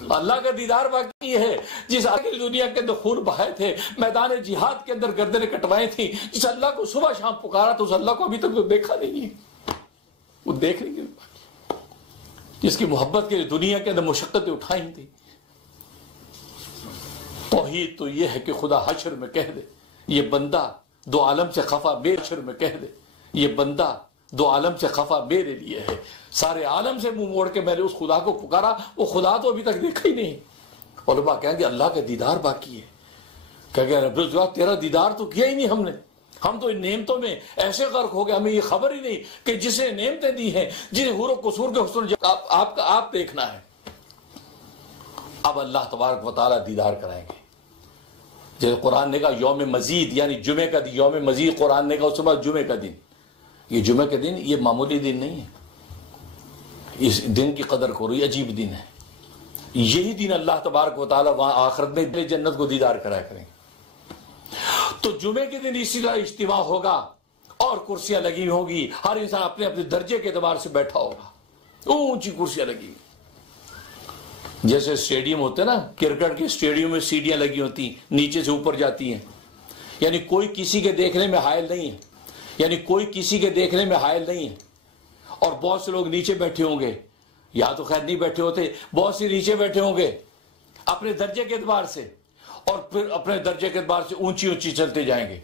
اللہ کا دیدار باقی ہے۔ جس آگے دنیا کے اندر خون بہائے تھے، میدان جہاد کے اندر گردنیں کٹوائیں تھیں، جس اللہ کو صبح شام پکارا تو اس اللہ کو ابھی تک تو دیکھا نہیں ہے، وہ دیکھ لیں گے جس کی محبت کے لیے دنیا کے اندر مشقتیں اٹھائیں تھیں۔ توحید تو یہ ہے کہ خدا حشر میں کہہ دے، یہ بندہ دو عالم سے خفا، میرے حشر میں کہہ دے یہ بندہ دو عالم سے خفا میرے لیے ہے۔ سارے عالم سے منہ موڑ کے میں نے اس خدا کو پکارا، وہ خدا تو ابھی تک دیکھا ہی نہیں۔ علماء کہیں گے اللہ کا دیدار باقی ہے۔ کہیں گے رب العزت تیرا دیدار تو کیا ہی نہیں ہم نے، ہم تو ان نعمتوں میں ایسے غرق ہو گئے، ہمیں یہ خبر ہی نہیں کہ جسے نعمتیں دی ہیں، جنہیں حور و قصور کے حسن آپ دیکھنا ہے۔ اب اللہ تبارک و تعالیٰ دیدار کرائیں گے، جیسے قرآن نے کہا یوم مزید، یعنی جمعے کا دن، یوم مزید قرآن نے کہا، اس کے بعد جمعے کا دن۔ یہ جمعے کا دن یہ معمولی دن نہیں ہے، اس دن کی قدر کرو، یہ عجیب دن ہے۔ یہی دن اللہ تبارک و تعالیٰ وہاں آخرت میں جنت کو دیدار کرایا کریں گے۔ تو جمعے کے دن اسی طرح اجتماع ہوگا اور کرسیاں لگی ہوگی، ہر انسان اپنے اپنے درجے کے اعتبار سے بیٹھا ہوگا، اونچی کرسیاں لگی ہوئی، جیسے اسٹیڈیم ہوتے ہیں نا، کرکٹ کے اسٹیڈیم میں سیڑھیاں لگی ہوتی ہیں، نیچے سے اوپر جاتی ہیں، یعنی کوئی کسی کے دیکھنے میں حائل نہیں ہے، یعنی کوئی کسی کے دیکھنے میں حائل نہیں ہے۔ اور بہت سے لوگ نیچے بیٹھے ہوں گے، یا تو خیر نہیں بیٹھے ہوتے، بہت سے نیچے بیٹھے ہوں گے اپنے درجے کے اعتبار سے، اور پھر اپنے درجے کے اعتبار سے اونچی اونچی چلتے جائیں گے۔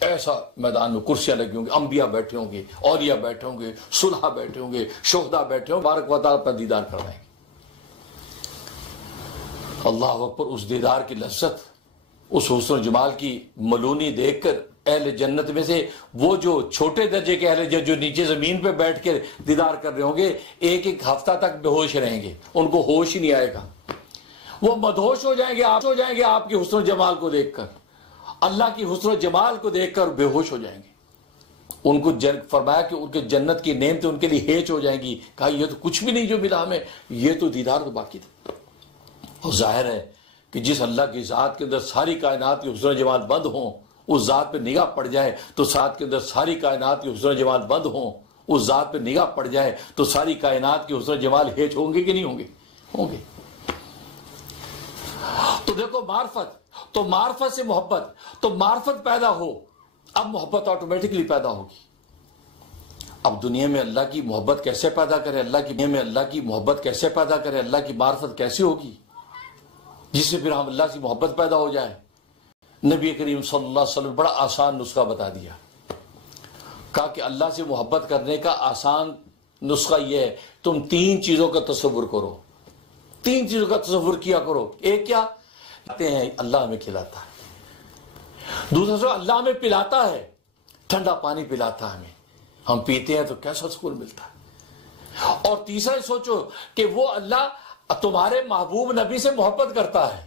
ایسا میدان میں کرسیاں لگی ہوں گی، انبیاء بیٹھے ہوں گے، اولیاء بیٹھے ہوں گے، صلحاء بیٹھے ہوں گے، شہداء بیٹھے ہوں گے، تبارک و تعالیٰ پر دیدار کروائیں گے۔ اللہ اکبر، اس دیدار کی لذت، اس حسن و جمال کی ملونی دیکھ کر اہل جنت میں سے وہ جو چھوٹے درجے کے اہل جو نیچے زمین پہ بیٹھ کے دیدار کر رہے ہوں گے، ایک ایک ہفتہ تک بے ہوش رہیں گے، ان کو ہوش ہی نہیں آئے گا، وہ مدہوش ہو جائیں گے آپ کے حسن و جمال کو دیکھ کر، اللہ کی حسن و جمال کو دیکھ کر بے ہوش ہو جائیں گے۔ ان کو فرمایا کہ ان کے جنت کی نعمتیں ان کے لیے ہیچ ہو جائیں گی۔ کہا یہ تو کچھ بھی نہیں جو ملا ہمیں، یہ تو دیدار تو باقی تھا۔ اور ظاہر ہے کہ جس اللہ کی ذات کے اندر ساری کائنات کی حسن و جمال بند ہوں، اس ذات پہ نگاہ پڑ جائے تو ذات کے اندر ساری کائنات کی حسن و جمال بند ہوں، اس ذات پہ نگاہ پڑ جائے تو ساری کائنات کی حسن و جمال ہیچ ہوں گے کہ نہیں ہوں گے؟ ہوں گے۔ تو دیکھو معرفت، تو معرفت سے محبت، تو معرفت پیدا ہو، اب محبت آٹومیٹکلی پیدا ہوگی۔ اب دنیا میں اللہ کی محبت کیسے پیدا کرے، اللہ کی محبت کیسے پیدا کرے، اللہ کی معرفت کیسے ہوگی جس سے پھر ہم اللہ سے محبت پیدا ہو جائے؟ نبی کریم صلی اللہ علیہ وسلم بڑا آسان نسخہ بتا دیا، کہا کہ اللہ سے محبت کرنے کا آسان نسخہ یہ ہے، تم 3 چیزوں کا تصور کرو، 3 چیزوں کا تصور کیا کرو۔ ایک کیا کہتے ہیں؟ اللہ ہمیں کھلاتا ہے۔ دوسرا سو اللہ ہمیں پلاتا ہے، ٹھنڈا پانی پلاتا ہے ہمیں، ہم پیتے ہیں تو کیسا سکون ملتا ہے۔ اور تیسرا سوچو کہ وہ اللہ تمہارے محبوب نبی سے محبت کرتا ہے،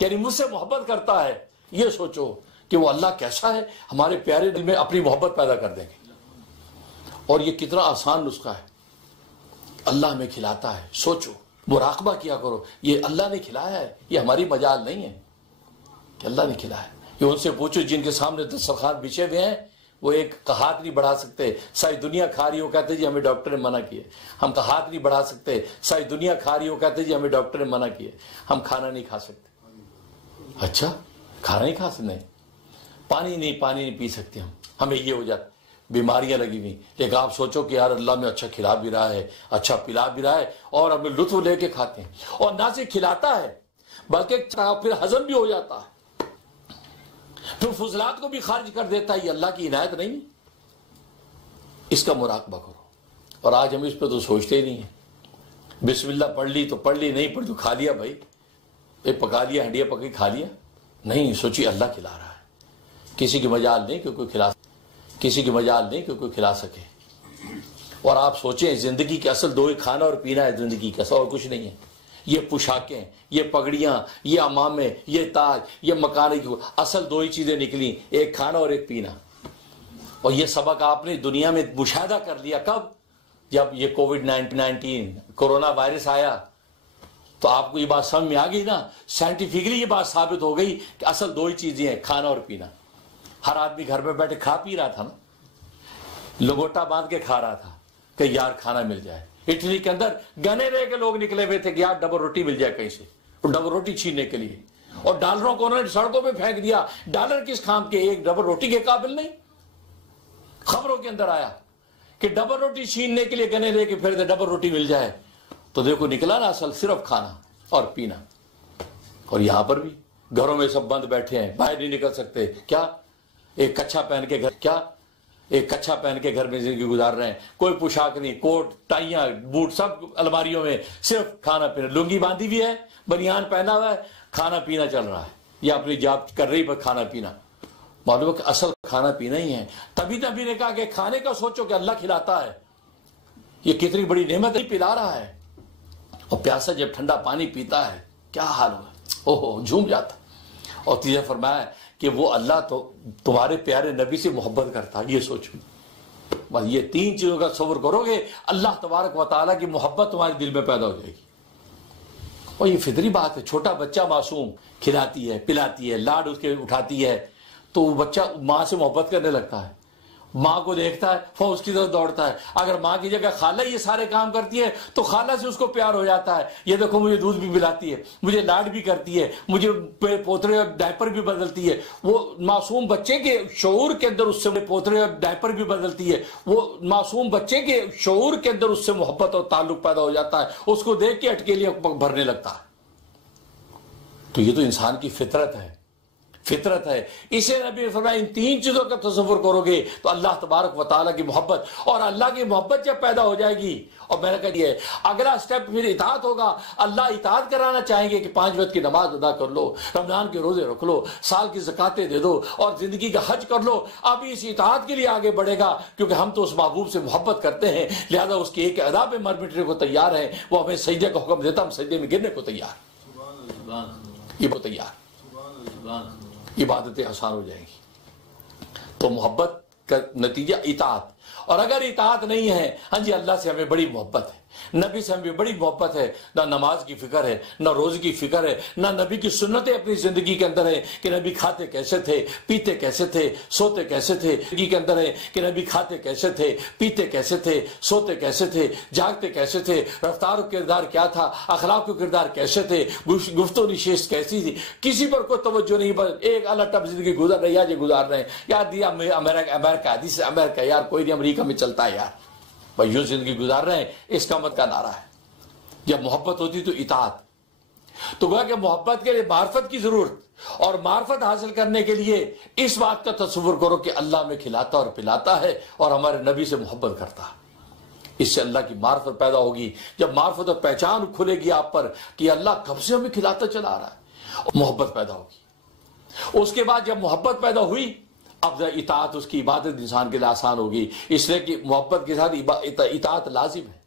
یعنی مجھ سے محبت کرتا ہے۔ یہ سوچو کہ وہ اللہ کیسا ہے، ہمارے پیارے دل میں اپنی محبت پیدا کر دیں گے۔ اور یہ کتنا آسان نسخہ ہے، اللہ ہمیں کھلاتا ہے۔ سوچو، مراقبہ کیا کرو، یہ اللہ نے کھلایا ہے، یہ ہماری مجال نہیں ہے کہ اللہ نے کھلایا ہے۔ یہ ان سے پوچھو جن کے سامنے دسترخوان بچھے ہوئے ہیں، وہ ایک کا ہاتھ نہیں بڑھا سکتے، ساری دنیا کھا رہی ہو، کہتے جی ہمیں ڈاکٹر نے منع کیے۔ ہم کا ہاتھ نہیں بڑھا سکتے، ساری دنیا کھا رہی ہو، کہتے جی ہمیں ڈاکٹر نے منع کیے، ہم کھانا نہیں کھا سکتے۔ اچھا، کھانا نہیں کھا سکتے، پانی نہیں پی سکتے، ہمیں یہ ہو جاتا، بیماریاں لگی ہوئی۔ لیکن آپ سوچو کہ یار اللہ میں اچھا کھلا بھی رہا ہے، اچھا پلا بھی رہا ہے، اور ہمیں لطف لے کے کھاتے ہیں، اور نہ صرف کھلاتا ہے بلکہ پھر ہضم بھی ہو جاتا ہے، پھر فضلات کو بھی خارج کر دیتا ہے۔ یہ اللہ کی عنایت نہیں؟ اس کا مراقبہ کرو۔ اور آج ہم اس پہ تو سوچتے ہی نہیں ہیں۔ بسم اللہ پڑھ لی تو پڑھ لی، نہیں پڑھ تو کھا لیا، بھائی پکا لیا، ہنڈیا پکی کھا لیا۔ نہیں، سوچی اللہ کھلا رہا ہے، کسی کی مجال نہیں کہ کوئی کھلا سکے۔ اور آپ سوچیں زندگی کے اصل 2 ہی کھانا اور پینا ہے، زندگی کا اور کچھ نہیں ہے۔ یہ پوشاکیں، یہ پگڑیاں، یہ امامے، یہ تاج، یہ مکانے کی اصل 2 ہی چیزیں نکلی، ایک کھانا اور ایک پینا۔ اور یہ سبق آپ نے دنیا میں مشاہدہ کر لیا کب؟ جب یہ کووڈ-19 کورونا وائرس آیا تو آپ کو یہ بات سمجھ میں آ گئی نا، سائنٹیفکلی یہ بات ثابت ہو گئی کہ اصل 2 ہی چیزیں ہیں، کھانا اور پینا۔ ہر آدمی گھر میں بیٹھے کھا پی رہا تھا نا، لگوٹا باندھ کے کھا رہا تھا کہ یار کھانا مل جائے۔ اٹلی کے اندر گنے رہے کے لوگ نکلے ہوئے تھے کہ یار ڈبل روٹی مل جائے کہیں سے، ڈبل روٹی چھیننے کے لیے، اور ڈالروں کو انہوں نے سڑکوں پہ پھینک دیا۔ ڈالر کس کام کے، ایک ڈبل روٹی کے قابل نہیں۔ خبروں کے اندر آیا کہ ڈبل روٹی چھیننے کے لیے گنے لے کے پھر ڈبل روٹی مل جائے، تو دیکھو نکلا نا اصل صرف کھانا اور پینا۔ اور یہاں پر بھی گھروں میں سب بند بیٹھے ہیں، باہر نہیں نکل سکتے، کیا ایک کچھا پہن کے گھر میں زندگی گزار رہے ہیں، کوئی پوشاک نہیں، کوٹ ٹائیاں بوٹ سب الماریوں میں، صرف کھانا پینا، لنگی باندھی بھی ہے، بنیان پہنا ہوا ہے، کھانا پینا چل رہا ہے، یا اپنی جاب کر رہی پر کھانا پینا۔ معلوم ہے کہ اصل کھانا پینا ہی ہے۔ تبھی نبی نے کہا کہ کھانے کا سوچو کہ اللہ کھلاتا ہے، یہ کتنی بڑی نعمت ہی پلا رہا ہے۔ اور پیاسا جب ٹھنڈا پانی پیتا ہے کیا حال ہوا، اوہ جھوم جاتا۔ اور تیسرا فرمایا کہ وہ اللہ تو تمہارے پیارے نبی سے محبت کرتا ہے۔ یہ سوچو، بس یہ 3 چیزوں کا تصور کرو گے، اللہ تبارک و تعالیٰ کی محبت تمہارے دل میں پیدا ہو جائے گی۔ اور یہ فطری بات ہے، چھوٹا بچہ معصوم کھلاتی ہے، پلاتی ہے، لاڈ اس کے اٹھاتی ہے، تو وہ بچہ ماں سے محبت کرنے لگتا ہے، ماں کو دیکھتا ہے وہ اس کی طرف دوڑتا ہے۔ اگر ماں کی جگہ خالہ یہ سارے کام کرتی ہے تو خالہ سے اس کو پیار ہو جاتا ہے، یہ دیکھو مجھے دودھ بھی پلاتی ہے، مجھے لاڈ بھی کرتی ہے، مجھے پوترے اور ڈائپر بھی بدلتی ہے۔ وہ معصوم بچے کے شعور کے اندر اس سے پوترے اور ڈائپر بھی بدلتی ہے، وہ معصوم بچے کے شعور کے اندر اس سے محبت اور تعلق پیدا ہو جاتا ہے، اس کو دیکھ کے اٹکیلیاں بھرنے لگتا ہے۔ تو یہ تو انسان کی فطرت ہے، فطرت ہے۔ اسے نبی نے فرمایا ان 3 چیزوں کا تصور کرو گے تو اللہ تبارک و تعالیٰ کی محبت، اور اللہ کی محبت جب پیدا ہو جائے گی، اور میں نے کہا یہ اگلا سٹیپ پھر اطاعت ہوگا۔ اللہ اطاعت کرانا چاہیں گے کہ 5 وقت کی نماز ادا کر لو، رمضان کے روزے رکھ لو، سال کی زکاتیں دے دو، اور زندگی کا حج کر لو۔ اب اس اطاعت کے لیے آگے بڑھے گا، کیونکہ ہم تو اس محبوب سے محبت کرتے ہیں، لہذا اس کی ایک ادا پہ مر مٹنے کو تیار ہیں۔ وہ ہمیں سجدے کا حکم دیتا، ہم سجدے میں گرنے کو تیار، یہ وہ تیار، عبادتیں آسان ہو جائیں گی۔ تو محبت کا نتیجہ اطاعت۔ اور اگر اطاعت نہیں ہے، ہاں جی اللہ سے ہمیں بڑی محبت ہے، نبی سے ہمیں بڑی محبت ہے، نہ نماز کی فکر ہے، نہ روزے کی فکر ہے، نہ نبی کی سنتیں اپنی زندگی کے اندر ہیں کہ نبی کھاتے کیسے تھے، پیتے کیسے تھے، سوتے کیسے تھے، زندگی کے اندر ہے کہ نبی کھاتے کیسے تھے، پیتے کیسے تھے، سوتے کیسے تھے، جاگتے کیسے تھے، رفتار و کردار کیا تھا، اخلاق و کردار کیسے تھے، گفت و نشست کیسی تھی، کسی پر کوئی توجہ نہیں، بس ایک اللہ ٹپ زندگی گزر رہی ہے، یہ گزار رہے ہیں، یار دیا امریکہ حدیث امریکہ، یار کوئی نہیں امریکہ میں چلتا ہے یار، بھائی یوں زندگی گزار رہے ہیں، اس کا مت کا نعرہ ہے۔ جب محبت ہوتی تو اطاعت، تو گویا کہ محبت کے لیے معرفت کی ضرورت، اور معرفت حاصل کرنے کے لیے اس بات کا تصور کرو کہ اللہ میں کھلاتا اور پلاتا ہے اور ہمارے نبی سے محبت کرتا ہے، اس سے اللہ کی معرفت پیدا ہوگی۔ جب معرفت اور پہچان کھلے گی آپ پر کہ اللہ کب سے ہمیں کھلاتا چلا آ رہا ہے، محبت پیدا ہوگی۔ اس کے بعد جب محبت پیدا ہوئی، اب اطاعت، اس کی عبادت انسان کے لیے آسان ہوگی، اس لیے کہ محبت کے ساتھ اطاعت لازم ہے،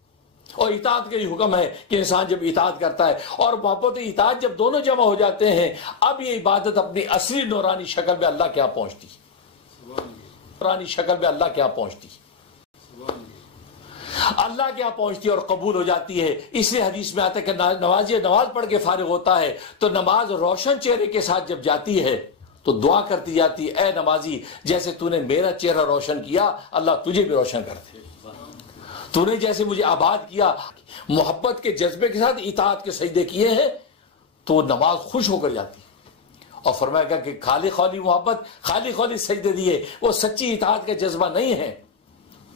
اور اطاعت کا یہ حکم ہے کہ انسان جب اطاعت کرتا ہے اور محبت و اطاعت جب دونوں جمع ہو جاتے ہیں، اب یہ عبادت اپنی اصلی نورانی شکل میں اللہ کے ہاں پہنچتی، نورانی شکل میں اللہ کے ہاں پہنچتی، اللہ کے ہاں پہنچتی اور قبول ہو جاتی ہے۔ اس لیے حدیث میں آتا ہے کہ نماز پڑھ کے فارغ ہوتا ہے تو نماز روشن چہرے کے ساتھ جب جاتی ہے تو دعا کرتی جاتی ہے، اے نمازی جیسے تو نے میرا چہرہ روشن کیا، اللہ تجھے بھی روشن کر دے، تو نے جیسے مجھے آباد کیا۔ محبت کے جذبے کے ساتھ اطاعت کے سجدے کیے ہیں تو نماز خوش ہو کر جاتی ہے، اور فرمایا گا کہ خالی خالی محبت، خالی خالی سجدے دیے، وہ سچی اطاعت کا جذبہ نہیں ہے۔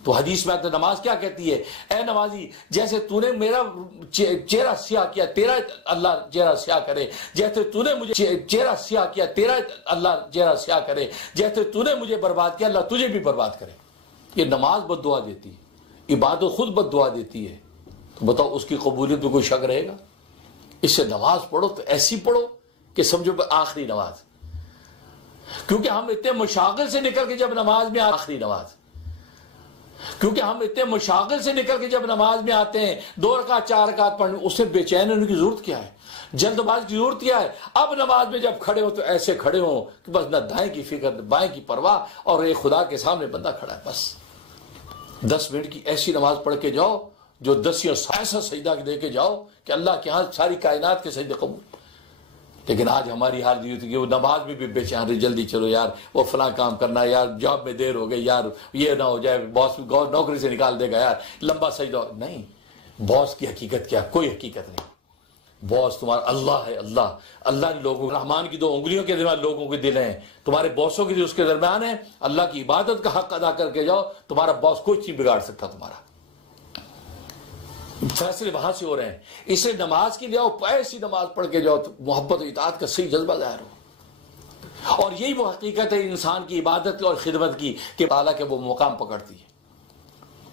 تو حدیث میں نماز کیا کہتی ہے، اے نمازی جیسے تو نے میرا چہرہ سیاہ کیا، تیرا اللہ چہرہ سیاہ کرے، جیسے تو نے مجھے چہرہ سیاہ کیا، تیرا اللہ چہرہ سیاہ کرے، جیسے تو نے مجھے برباد کیا، اللہ تجھے بھی برباد کرے۔ یہ نماز بد دعا دیتی ہے، عبادت خود بد دعا دیتی ہے، تو بتاؤ اس کی قبولیت میں کوئی شک رہے گا؟ اس سے نماز پڑھو تو ایسی پڑھو کہ سمجھو آخری نماز، کیونکہ ہم اتنے مشاغل سے نکل کے جب نماز میں آخری نماز، کیونکہ ہم اتنے مشاغل سے نکل کے جب نماز میں آتے ہیں 2 رکعت 4 رکعت پڑھنے، اس سے بے چین ہونے کی ضرورت کیا ہے، جلد باز کی ضرورت کیا ہے؟ اب نماز میں جب کھڑے ہو تو ایسے کھڑے ہو کہ بس نہ دائیں کی فکر نہ بائیں کی پرواہ، اور ایک خدا کے سامنے بندہ کھڑا ہے، بس 10 منٹ کی ایسی نماز پڑھ کے جاؤ جو 10 ایسا سجدہ دے کے جاؤ کہ اللہ کے ہاں ساری کائنات کے سجدے قبول۔ لیکن آج ہماری حال یہ ہوتی ہے کہ وہ نماز میں بھی بے چین، جلدی چلو یار، وہ فلاں کام کرنا ہے یار، جاب میں دیر ہو گئی یار، یہ نہ ہو جائے باس نوکری سے نکال دے گا یار، لمبا سجدہ نہیں۔ باس کی حقیقت کیا؟ کوئی حقیقت نہیں۔ باس تمہارا اللہ ہے، اللہ نے لوگوں، رحمان کی 2 انگلیوں کے درمیان لوگوں کے دل ہیں، تمہارے باسوں کے دل اس کے درمیان ہیں، اللہ کی عبادت کا حق ادا کر کے جاؤ، تمہارا باس کوئی چیز بگاڑ سکتا تمہارا، فیصلے وہاں سے ہو رہے ہیں۔ اسے نماز کے لیے آؤ، ایسی نماز پڑھ کے جاؤ تو محبت و اطاعت کا صحیح جذبہ ظاہر ہو، اور یہی وہ حقیقت ہے انسان کی عبادت اور خدمت کی کہ تعالیٰ کے وہ مقام پکڑتی ہے،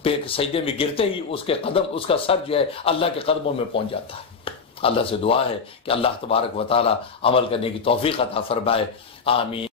پہ سجدے میں گرتے ہی اس کے قدم، اس کا سر جو ہے اللہ کے قدموں میں پہنچ جاتا ہے۔ اللہ سے دعا ہے کہ اللہ تبارک و تعالیٰ عمل کرنے کی توفیق عطا فرمائے، آمین۔